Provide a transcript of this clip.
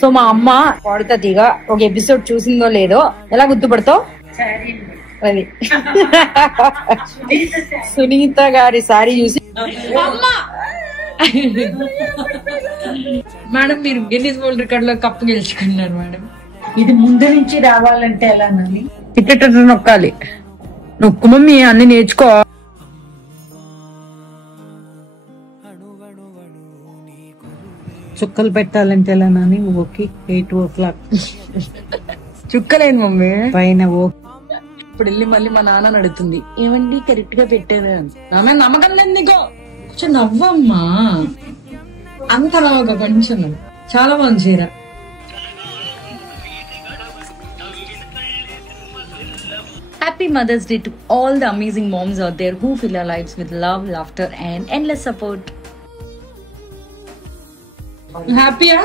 So మా అమ్మ పాడుతుందిగా ఒక ఎపిసోడ్ చూసిందో లేదో ఎలా గుర్తుపడతావు? అది సునీత గారి సారీ చూసి మేడం మీరు గిన్నిస్ వరల్డ్ రికార్డ్ లో కప్పు గెలుచుకున్నారు మేడం. ఇది ముందు నుంచి రావాలంటే ఎలా నని టికెట్ నొక్కాలి. నొక్కు మమ్మీ అన్ని నేర్చుకో. చుక్కలు పెట్టాలంటే ఎలా నాని? ఓకే 8 o'clock చుక్కలేదు మమ్మీ పైన. ఇప్పుడు వెళ్ళి మళ్ళీ మా నాన్న అడుగుతుంది ఏమండి కరెక్ట్ గా పెట్టారు అని. ఆమె నమ్మకం లేదు నీకో. కొంచెం నవ్వమ్మా, అంత నవ్వక కొంచెం. చాలా బాగుంది చీర. Happy Mother's Day to all the amazing moms out there who fill our lives with love, laughter and endless support. హ్యాపీయా?